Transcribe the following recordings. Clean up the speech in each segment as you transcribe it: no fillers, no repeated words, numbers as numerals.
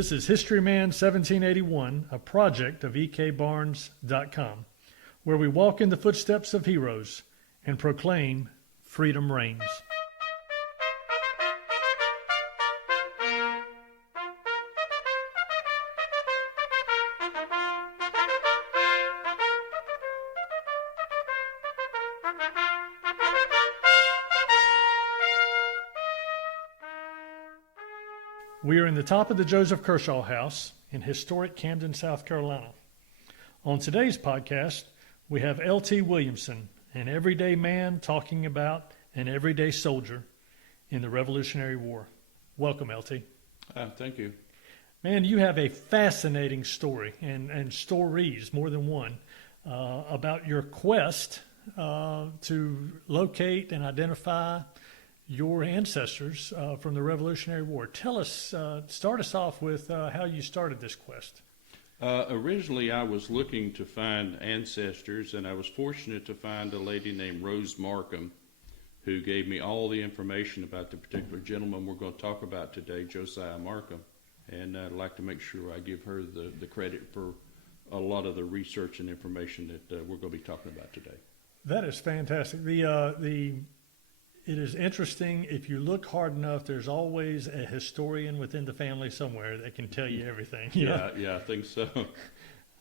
This is Historyman 1781, a project of ekbarnes.com, where we walk in the footsteps of heroes and proclaim freedom reigns. We are in the top of the Joseph Kershaw House in historic Camden, South Carolina. On today's podcast, we have L.T. Williamson, an everyday man talking about an everyday soldier in the Revolutionary War. Welcome, L.T. Thank you. Man, you have a fascinating story, and stories, more than one, about your quest to locate and identify your ancestors from the Revolutionary War. Tell us, start us off with how you started this quest. Originally, I was looking to find ancestors, and I was fortunate to find a lady named Rose Marcum, who gave me all the information about the particular gentleman we're going to talk about today, Josiah Marcum. And I'd like to make sure I give her the credit for a lot of the research and information that we're going to be talking about today. That is fantastic. It is interesting. If you look hard enough, there's always a historian within the family somewhere that can tell you everything. Yeah, I think so.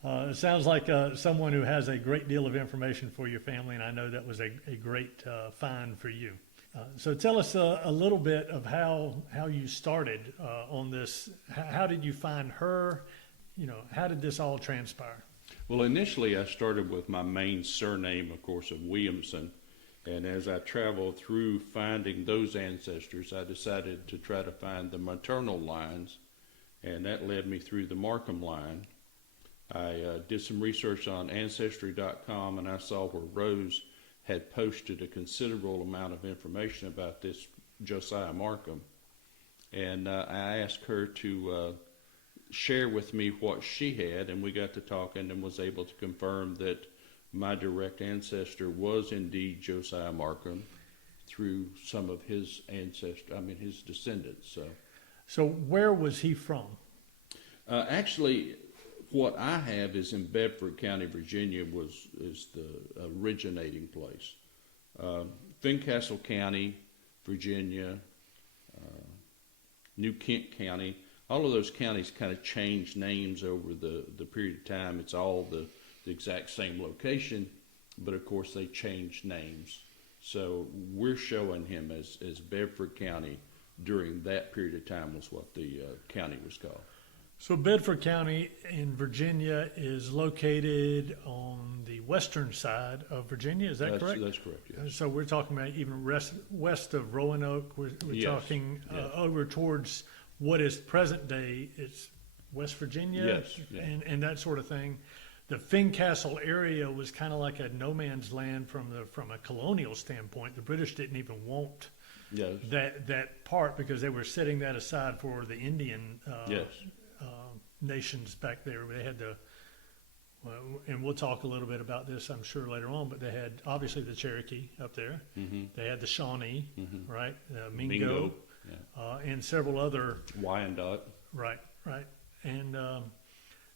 It sounds like someone who has a great deal of information for your family, and I know that was a great find for you. So tell us a little bit of how you started on this. How did you find her? How did this all transpire? Well, initially I started with my main surname, of course, of Williamson. And as I traveled through finding those ancestors, I decided to try to find the maternal lines, and that led me through the Marcum line. I did some research on Ancestry.com, and I saw where Rose had posted a considerable amount of information about this Josiah Marcum. And I asked her to share with me what she had, and we got to talking and was able to confirm that my direct ancestor was indeed Josiah Marcum through some of his his descendants. So where was he from? Actually, what I have is in Bedford County, Virginia, is the originating place. Fincastle County, Virginia, New Kent County, all of those counties kind of changed names over the period of time. It's all the exact same location, but of course they changed names. So we're showing him as Bedford County during that period of time was what the county was called. So Bedford County in Virginia is located on the western side of Virginia, is that correct? That's correct, yes. So we're talking about even west of Roanoke, we're Yes, talking yes. over towards what is present day, it's West Virginia, Yes, yeah. and that sort of thing. The Fincastle area was kind of like a no man's land from a colonial standpoint. The British didn't even want Yes. that part because they were setting that aside for the Indian Yes. nations back there. They had and we'll talk a little bit about this, I'm sure, later on, but they had obviously the Cherokee up there. Mm-hmm. They had the Shawnee, Mm-hmm. right? Mingo. And several other. Wyandotte. Right. And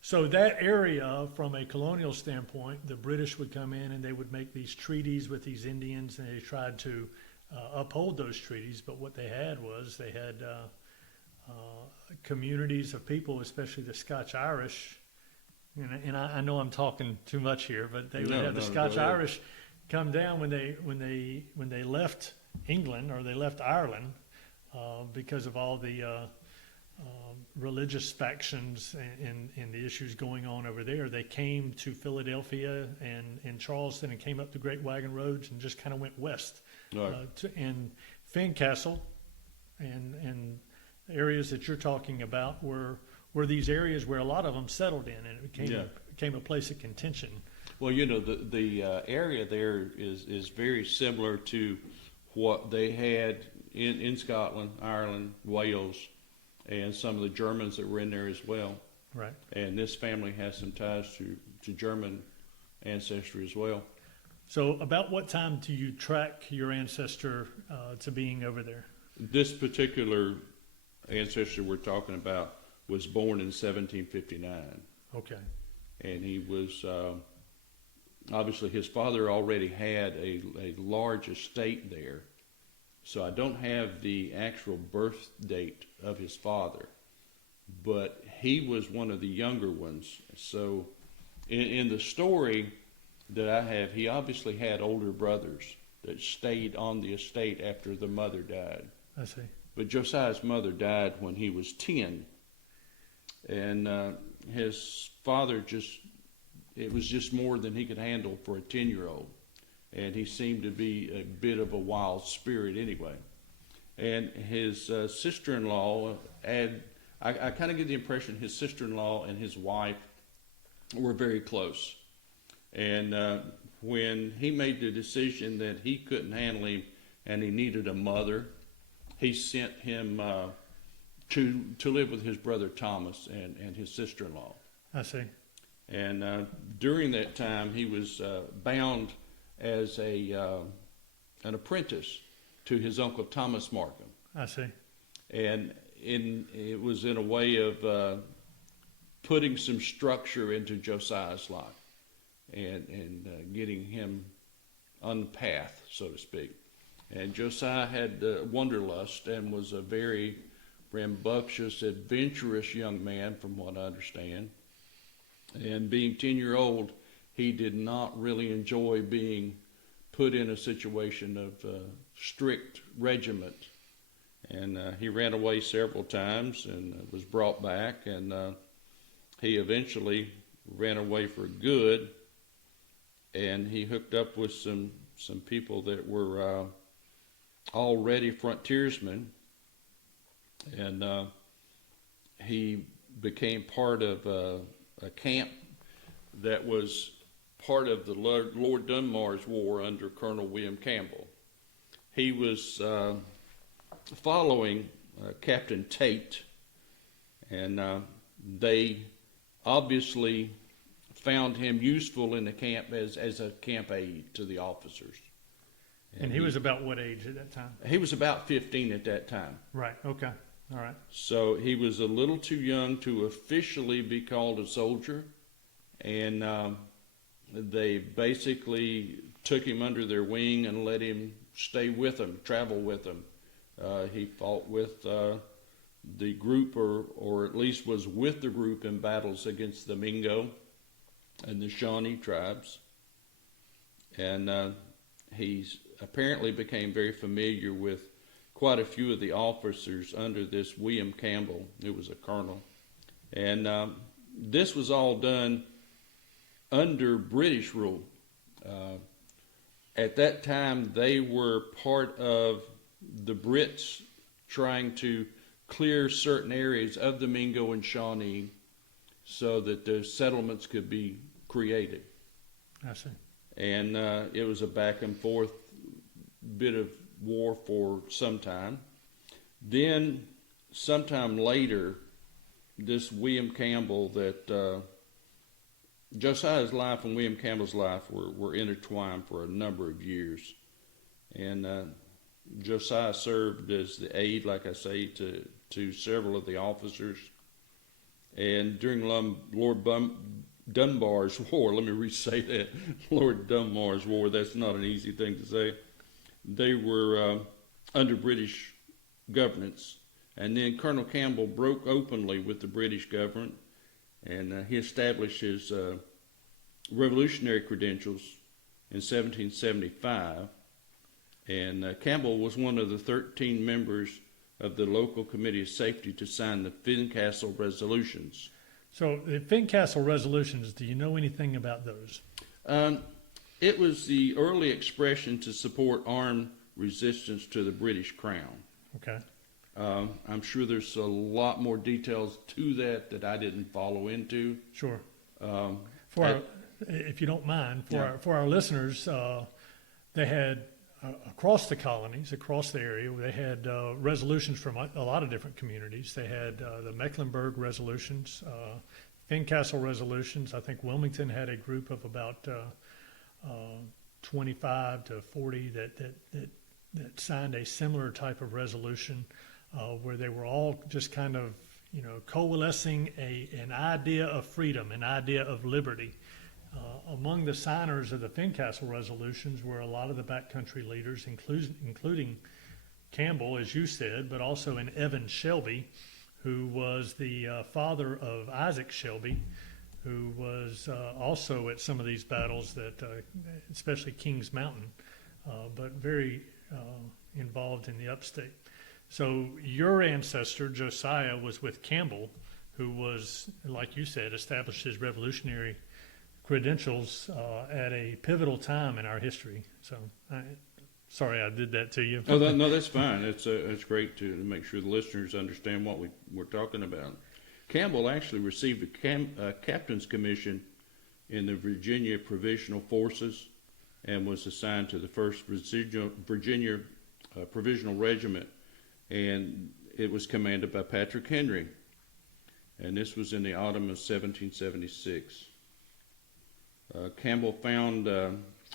so that area, from a colonial standpoint, the British would come in and they would make these treaties with these Indians, and they tried to uphold those treaties. But what they had communities of people, especially the Scotch-Irish, and I know I'm talking too much here, but they would have the Scotch-Irish come down when they left England or they left Ireland because of all the religious factions and the issues going on over there. They came to Philadelphia and Charleston and came up the Great Wagon Roads and just kind of went west. Right. And Fincastle and areas that you're talking about were these areas where a lot of them settled in, and it became a place of contention. Well, the area there is very similar to what they had in Scotland, Ireland, Wales, and some of the Germans that were in there as well. Right. And this family has some ties to German ancestry as well. So about what time do you track your ancestor to being over there? This particular ancestor we're talking about was born in 1759. Okay. And he was, obviously his father already had a large estate there. So I don't have the actual birth date of his father, but he was one of the younger ones. So in the story that I have, he obviously had older brothers that stayed on the estate after the mother died. I see. But Josiah's mother died when he was 10. And his father it was just more than he could handle for a 10-year-old. And he seemed to be a bit of a wild spirit anyway. And his sister-in-law, I kind of get the impression his sister-in-law and his wife were very close. And when he made the decision that he couldn't handle him and he needed a mother, he sent him to live with his brother Thomas and his sister-in-law. I see. And during that time, he was bound as an apprentice to his uncle Thomas Marcum. I see. And it was in a way of putting some structure into Josiah's life and getting him on the path, so to speak. And Josiah had wanderlust and was a very rambunctious, adventurous young man, from what I understand. And being 10-year-old, he did not really enjoy being put in a situation of strict regiment. And he ran away several times and was brought back. And he eventually ran away for good. And he hooked up with some people that were already frontiersmen. And he became part of a camp that was part of the Lord Dunmar's war under Colonel William Campbell. He was following Captain Tate, and they obviously found him useful in the camp as a camp aide to the officers. And he was about what age at that time? He was about 15 at that time. Right, okay, all right. So he was a little too young to officially be called a soldier, and they basically took him under their wing and let him stay with them, travel with them. He fought with the group, or at least was with the group in battles against the Mingo and the Shawnee tribes. And he apparently became very familiar with quite a few of the officers under this William Campbell, who was a colonel. And this was all done under British rule. At that time, they were part of the Brits trying to clear certain areas of the Mingo and Shawnee so that the settlements could be created. I see. And it was a back and forth bit of war for some time. Then, sometime later, this William Campbell, that Josiah's life and William Campbell's life were intertwined for a number of years. And Josiah served as the aide, like I say, to several of the officers. And during Lord Dunbar's war, let me re-say that, Lord Dunbar's war, that's not an easy thing to say. They were under British governance. And then Colonel Campbell broke openly with the British government, and he established his revolutionary credentials in 1775. And Campbell was one of the 13 members of the local committee of safety to sign the Fincastle resolutions. So the Fincastle resolutions, do you know anything about those? It was the early expression to support armed resistance to the British Crown. Okay. I'm sure there's a lot more details to that I didn't follow into. Sure. If you don't mind, for our listeners, they had across the colonies, across the area, they had resolutions from a lot of different communities. They had the Mecklenburg resolutions, Fincastle resolutions. I think Wilmington had a group of about 25 to 40 that signed a similar type of resolution where they were all just kind of coalescing an idea of freedom, an idea of liberty. Among the signers of the Fincastle resolutions were a lot of the backcountry leaders, including Campbell, as you said, but also an Evan Shelby, who was the father of Isaac Shelby, who was also at some of these battles, especially Kings Mountain, but very involved in the upstate. So your ancestor, Josiah, was with Campbell, who was, like you said, established his revolutionary credentials at a pivotal time in our history. So sorry I did that to you. Oh, no, that's fine. It's great to make sure the listeners understand what we're talking about. Campbell actually received a captain's commission in the Virginia Provisional Forces and was assigned to the 1st Virginia Provisional Regiment, and it was commanded by Patrick Henry. And this was in the autumn of 1776. Campbell found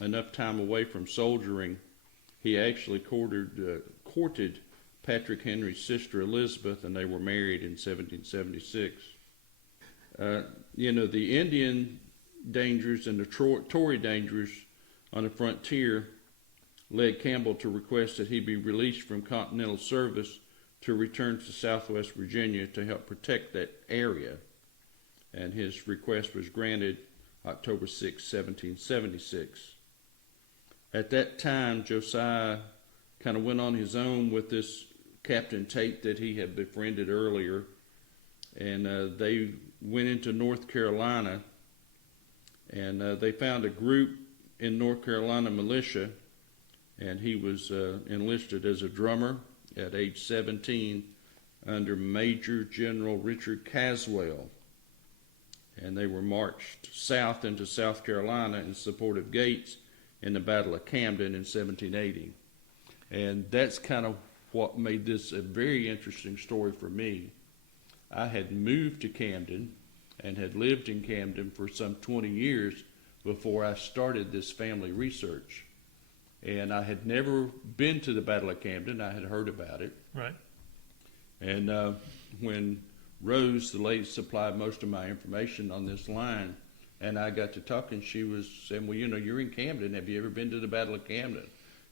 enough time away from soldiering. He actually courted Patrick Henry's sister Elizabeth, and they were married in 1776. The Indian dangers and the Tory dangers on the frontier led Campbell to request that he be released from continental service to return to Southwest Virginia to help protect that area. And his request was granted October 6, 1776. At that time, Josiah kind of went on his own with this Captain Tate that he had befriended earlier, and they went into North Carolina, and they found a group in North Carolina militia, and he was enlisted as a drummer at age 17 under Major General Richard Caswell, and they were marched south into South Carolina in support of Gates in the Battle of Camden in 1780. And that's kind of what made this a very interesting story for me. I had moved to Camden and had lived in Camden for some 20 years before I started this family research. And I had never been to the Battle of Camden. I had heard about it. Right. And when Rose, the lady, supplied most of my information on this line, and I got to talking, she was saying, well, you're in Camden. Have you ever been to the Battle of Camden?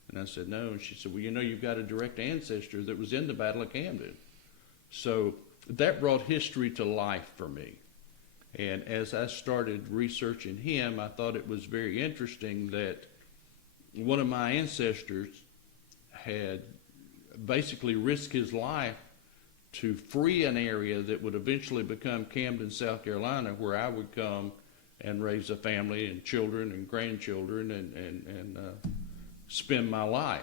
And I said, no. And she said, well, you've got a direct ancestor that was in the Battle of Camden. So that brought history to life for me. And as I started researching him, I thought it was very interesting that one of my ancestors had basically risked his life to free an area that would eventually become Camden, South Carolina, where I would come and raise a family and children and grandchildren and spend my life.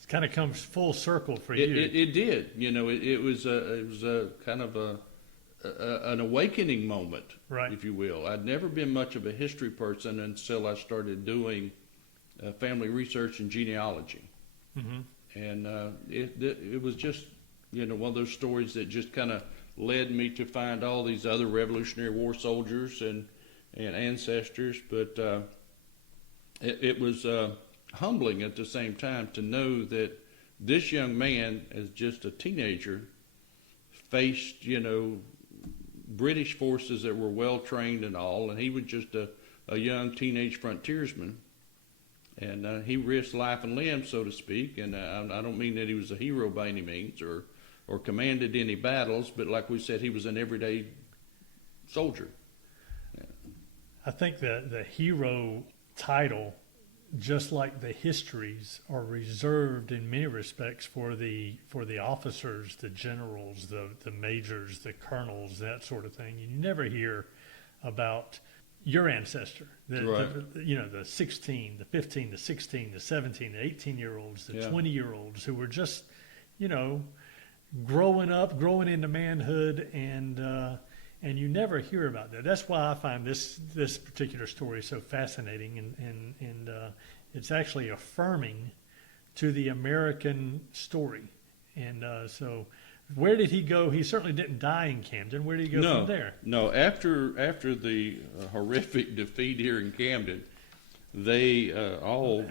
It kind of comes full circle for you. It did. It was a kind of an awakening moment, right, if you will. I'd never been much of a history person until I started doing family research and genealogy. Mm-hmm. And it was just, one of those stories that just kind of led me to find all these other Revolutionary War soldiers and ancestors. But it was humbling at the same time to know that this young man, as just a teenager, faced, British forces that were well trained and all, and he was just a young teenage frontiersman. And he risked life and limb, so to speak. And I don't mean that he was a hero by any means or commanded any battles, but like we said, he was an everyday soldier. Yeah. I think that the hero title, just like the histories, are reserved in many respects for the officers, the generals, the majors, the colonels, that sort of thing. You never hear about your ancestor, right. The 16, the 15, the 16, the 17, the 18-year-olds, the 20-year-olds who were just, growing up, growing into manhood, and you never hear about that. That's why I find this particular story so fascinating, and it's actually affirming to the American story. And so, where did he go? He certainly didn't die in Camden. Where did he go from there? No, after the horrific defeat here in Camden, they all.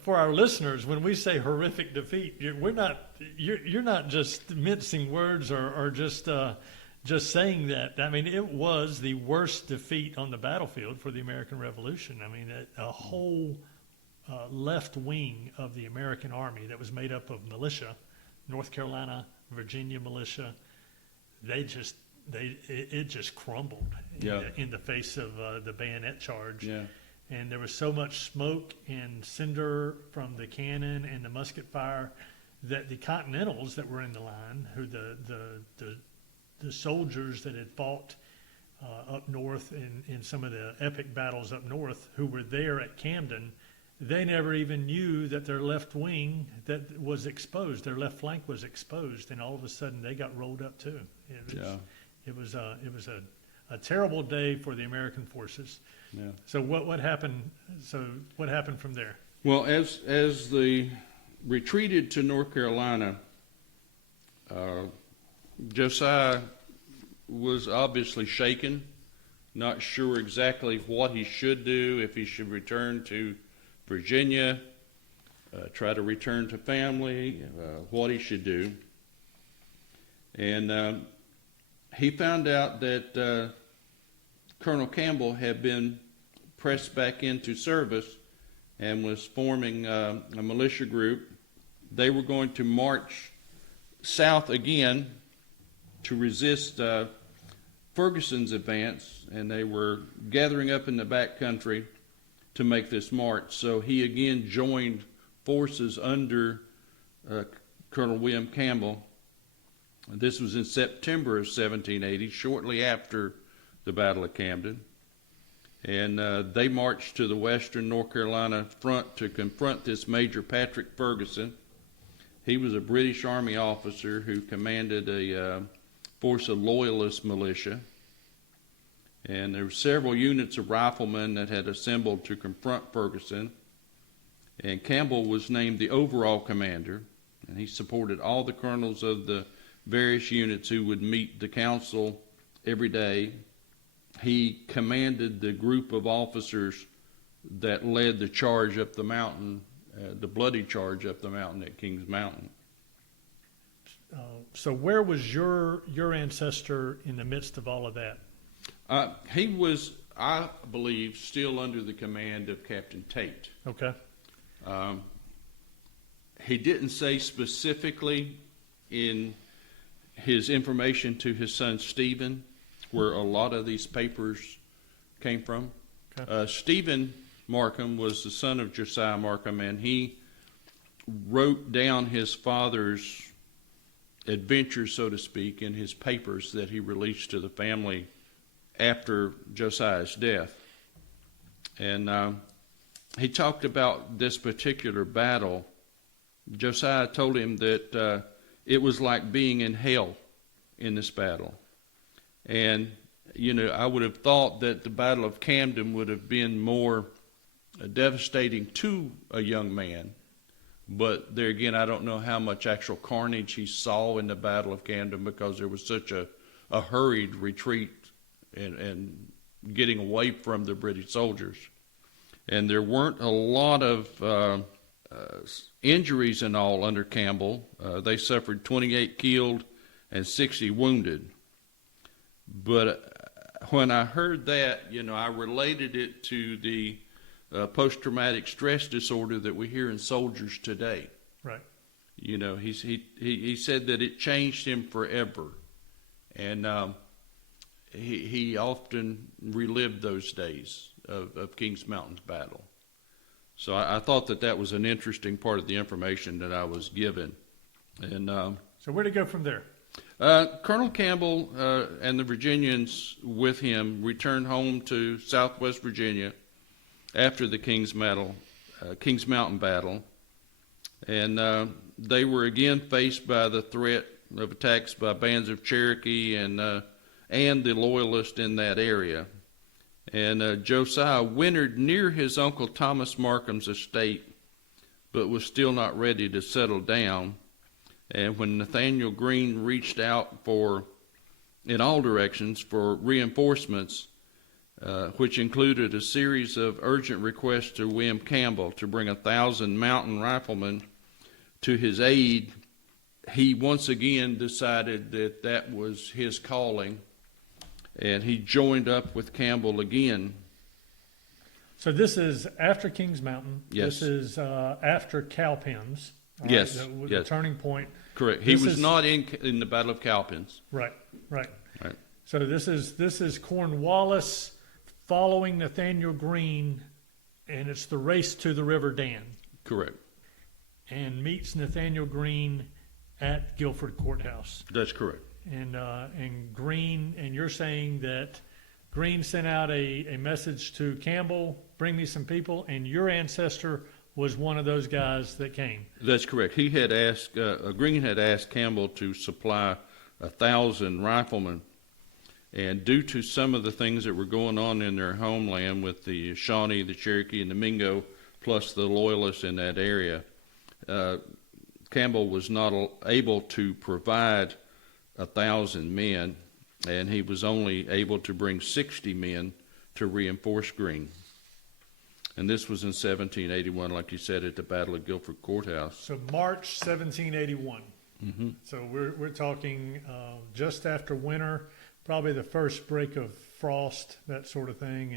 For our listeners, when we say horrific defeat, you're not just mincing words or just just saying that, I mean, it was the worst defeat on the battlefield for the American Revolution. I mean, a whole left wing of the American Army that was made up of militia, North Carolina, Virginia militia, it just crumbled in the face of the bayonet charge. Yeah. And there was so much smoke and cinder from the cannon and the musket fire that the Continentals that were in the line, who the soldiers that had fought up north in some of the epic battles up north, who were there at Camden, they never even knew that their left wing that was exposed, their left flank was exposed, and all of a sudden they got rolled up too. It was a terrible day for the American forces. Yeah. So what happened? So what happened from there? Well, as they retreated to North Carolina, Josiah was obviously shaken, not sure exactly what he should do, if he should return to Virginia, try to return to family, what he should do. And he found out that Colonel Campbell had been pressed back into service and was forming a militia group. They were going to march south again to resist Ferguson's advance, and they were gathering up in the back country to make this march. So he again joined forces under Colonel William Campbell. This was in September of 1780, shortly after the Battle of Camden. And they marched to the western North Carolina front to confront this Major Patrick Ferguson. He was a British Army officer who commanded a force of Loyalist militia. And there were several units of riflemen that had assembled to confront Ferguson. And Campbell was named the overall commander, and he supported all the colonels of the various units who would meet the council every day. He commanded the group of officers that led the charge up the mountain, the bloody charge up the mountain at Kings Mountain. So where was your ancestor in the midst of all of that? He was, I believe, still under the command of Captain Tate. Okay. He didn't say specifically in his information to his son Stephen where a lot of these papers came from. Okay. Stephen Marcum was the son of Josiah Marcum, and he wrote down his father's adventures, so to speak, in his papers that he released to the family after Josiah's death. And he talked about this particular battle. Josiah told him that it was like being in hell in this battle. And, you know, I would have thought that the Battle of Camden would have been more devastating to a young man. But there again, I don't know how much actual carnage he saw in the Battle of Camden, because there was such a hurried retreat and getting away from the British soldiers. And there weren't a lot of injuries in all under Campbell. They suffered 28 killed and 60 wounded. But when I heard that, you know, I related it to the post-traumatic stress disorder that we hear in soldiers today. Right. You know, he said that it changed him forever. And he often relived those days of Kings Mountain's battle. So I thought that was an interesting part of the information that I was given. And so where'd it go from there? Colonel Campbell and the Virginians with him returned home to Southwest Virginia after the Kings Mountain battle. And they were again faced by the threat of attacks by bands of Cherokee and the Loyalists in that area. And Josiah wintered near his uncle Thomas Marcum's estate, but was still not ready to settle down. And when Nathaniel Greene reached out in all directions for reinforcements, which included a series of urgent requests to William Campbell to bring 1,000 mountain riflemen to his aid, he once again decided that that was his calling, and he joined up with Campbell again. So this is after Kings Mountain. Yes. This is after Cowpens. All Yes, right, the yes. turning point. Correct. He This was is- not in the Battle of Cowpens. Right, right. Right. So this is Cornwallis following Nathaniel Greene, and it's the race to the River Dan, Correct. and meets Nathaniel Greene at Guilford Courthouse. That's correct. And Greene, and you're saying that Greene sent out a message to Campbell, bring me some people, and your ancestor was one of those guys that came. That's correct. He had asked, Greene had asked Campbell to supply 1,000 riflemen, and due to some of the things that were going on in their homeland with the Shawnee, the Cherokee, and the Mingo, plus the Loyalists in that area, Campbell was not able to provide 1,000 men, and he was only able to bring 60 men to reinforce Greene. And this was in 1781, like you said, at the Battle of Guilford Courthouse. So March 1781. Mm-hmm. So we're talking just after winter, probably the first break of frost, that sort of thing,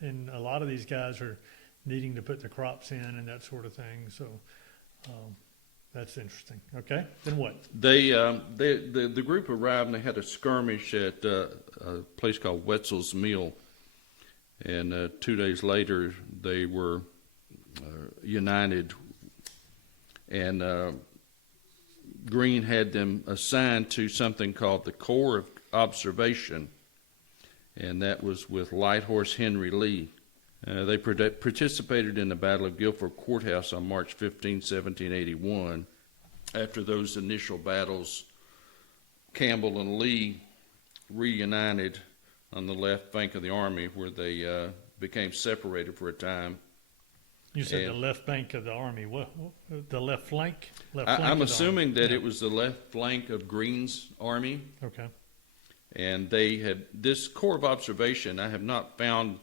and a lot of these guys are needing to put the crops in and that sort of thing. So that's interesting. Okay, then what? The group arrived and they had a skirmish at a place called Wetzel's Mill, and 2 days later they were united, and Greene had them assigned to something called the Corps of Observation, and that was with Light Horse Henry Lee. They participated in the Battle of Guilford Courthouse on March 15, 1781. After those initial battles, Campbell and Lee reunited on the left flank of the army, where they became separated for a time. You said the left bank of the army. What the left flank? Left flank I'm of the assuming army. that Yeah. it was the left flank of Greene's army, Okay. and they had this Corps of Observation. I have not found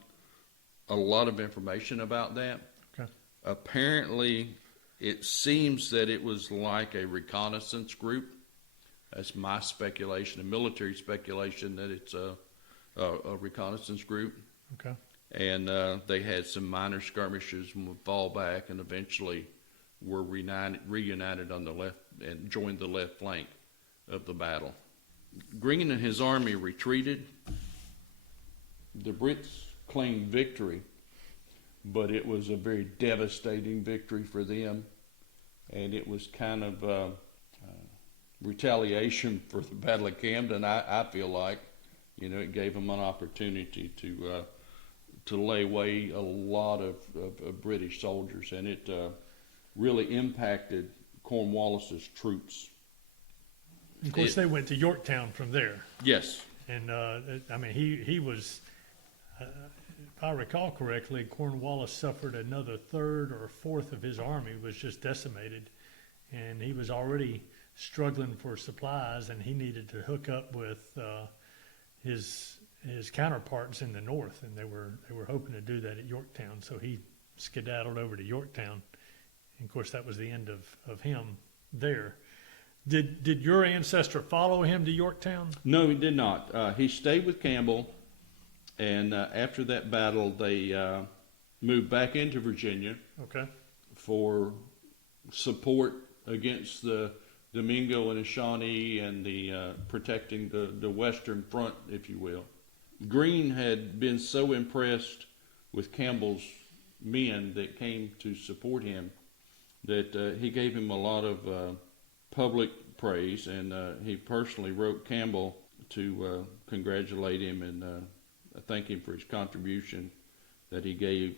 a lot of information about that. Okay. Apparently, it seems that it was like a reconnaissance group. That's my speculation, a military speculation, that it's a reconnaissance group. Okay. And they had some minor skirmishes and would fall back, and eventually were reunited on the left and joined the left flank of the battle. Greene and his army retreated. The Brits claimed victory, but it was a very devastating victory for them, and it was kind of retaliation for the Battle of Camden. I feel like, it gave them an opportunity to lay away a lot of British soldiers, and it really impacted Cornwallis's troops. Of course, they went to Yorktown from there. Yes. And he was, if I recall correctly, Cornwallis suffered another third or fourth of his army was just decimated, and he was already struggling for supplies, and he needed to hook up with his counterparts in the north, and they were hoping to do that at Yorktown. So he skedaddled over to Yorktown, and of course that was the end of him there. Did your ancestor follow him to Yorktown? No, he did not. He stayed with Campbell, and after that battle, they moved back into Virginia. Okay. For support against the Mingo and the Shawnee, and the protecting the western front, if you will. Greene had been so impressed with Campbell's men that came to support him that he gave him a lot of public praise, and he personally wrote Campbell to congratulate him and thank him for his contribution, that he gave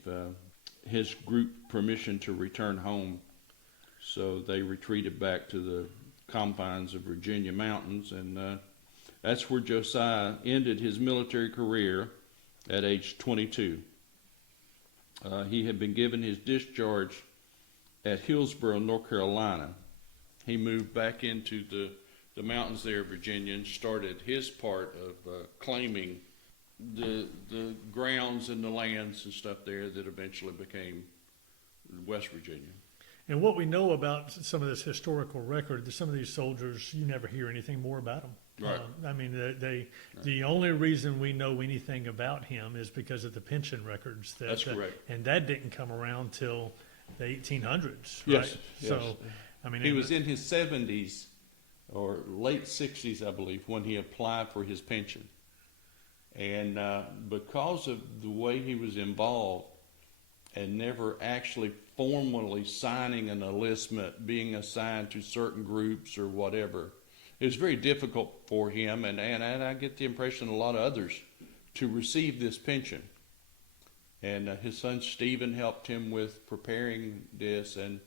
his group permission to return home. So they retreated back to the confines of Virginia mountains, and that's where Josiah ended his military career at age 22. He had been given his discharge at Hillsborough, North Carolina. He moved back into the mountains there of Virginia and started his part of claiming the grounds and the lands and stuff there that eventually became West Virginia. And what we know about some of this historical record, some of these soldiers, you never hear anything more about them. Right. I mean, the only reason we know anything about him is because of the pension records. That's correct. And that didn't come around till the 1800s, Yes, right? yes. So, I mean, He was in his 70s or late 60s, I believe, when he applied for his pension. And because of the way he was involved and never actually formally signing an enlistment, being assigned to certain groups or whatever, it was very difficult for him, and I get the impression a lot of others, to receive this pension. And his son Stephen helped him with preparing this, and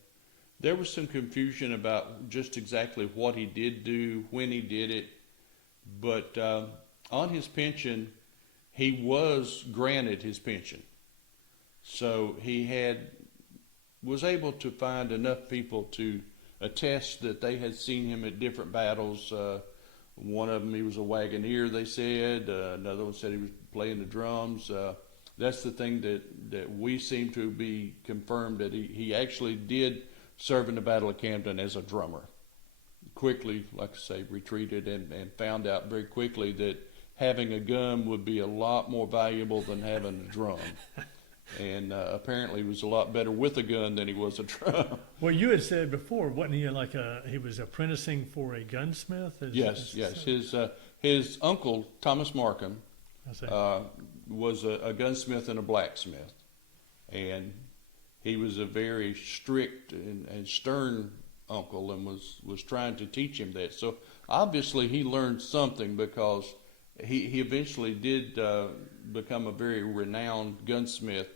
there was some confusion about just exactly what he did do, when he did it. But on his pension, he was granted his pension. So he was able to find enough people to attest that they had seen him at different battles. One of them, he was a wagoneer, they said. Another one said he was playing the drums. That's the thing that we seem to be confirmed, that he actually did serve in the Battle of Camden as a drummer. Quickly, like I say, retreated and found out very quickly that having a gun would be a lot more valuable than having a drum. And apparently he was a lot better with a gun than he was a drum. well, you had said before, wasn't he he was apprenticing for a gunsmith? Yes. His uncle, Thomas Marcum, was a gunsmith and a blacksmith. And he was a very strict and stern uncle, and was trying to teach him that. So obviously he learned something, because he eventually did become a very renowned gunsmith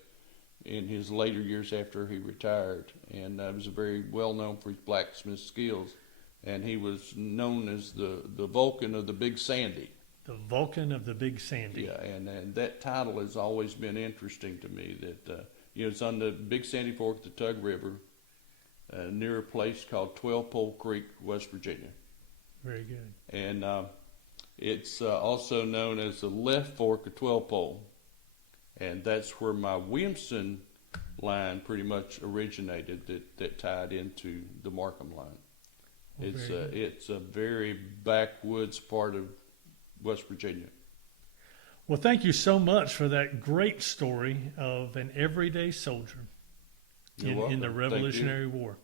in his later years after he retired, and was very well known for his blacksmith skills. And he was known as the Vulcan of the Big Sandy. The Vulcan of the Big Sandy. Yeah, and that title has always been interesting to me. That it's on the Big Sandy Fork of the Tug River, near a place called 12 Pole Creek, West Virginia. Very good. And it's also known as the left fork of 12 Pole. And that's where my Williamson line pretty much originated, that tied into the Marcum line. Well, it's a very backwoods part of West Virginia. Well, thank you so much for that great story of an everyday soldier in the Revolutionary War.